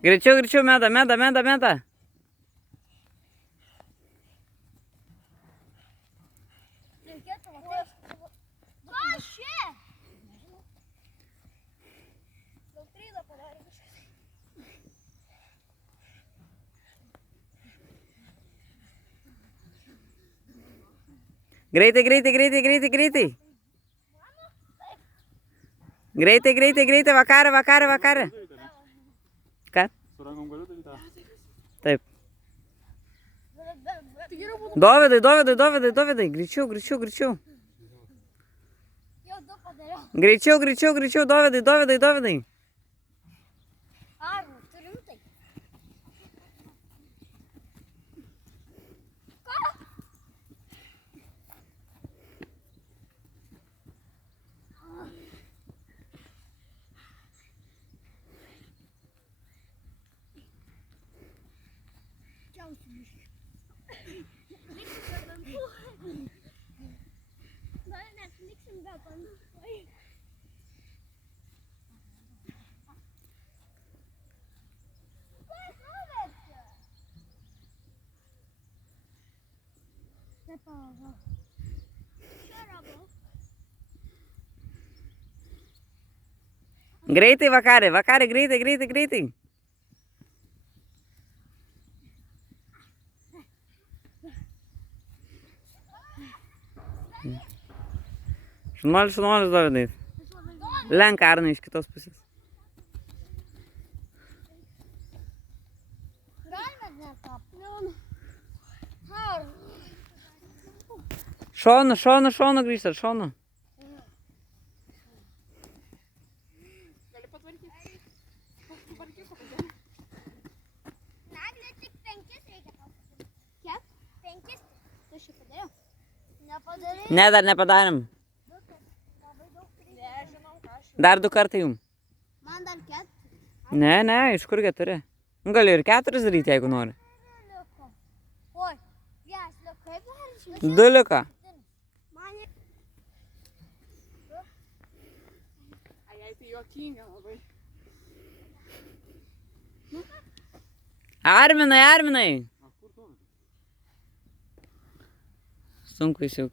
Greičiau, greičiau, meta. Greitai. Greitai, vakarą. Ką? Su rankom galiu daryti tą? Taip. Dovydai, greičiau. Greičiau, Dovydai. Greitai, vakarė, greitai. Šunuolis, Dovydai. Lenk Arną iš kitos pusės. Šonu grįžtat, šonu. Gali patvarkyti? Naglė tik 5 reikia padaryti. Kiek? 5. Tu šį padariau? Nepadarai? Ne, dar nepadarėm. Labai daug reikia. Nežinau, ką aš. Dar 2 kartai jum. Man dar 4. Ne, iš kur 4? Gali ir 4 daryti, jeigu nori. Liko. Oi, jas likai peržiūrėjau. 2 liko. Man A jai tai juokinga labai. Arminai. A, kur tu? Sunku jis jau